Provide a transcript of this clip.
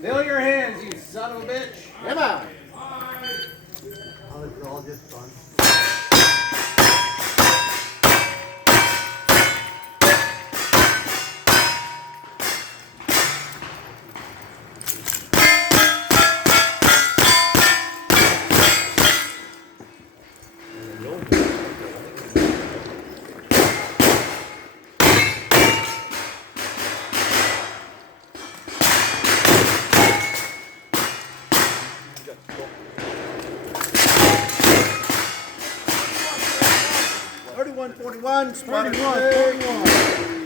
Fill your hands, you son of a bitch. Come on. Oh, it's all just fun. $31.41. 31.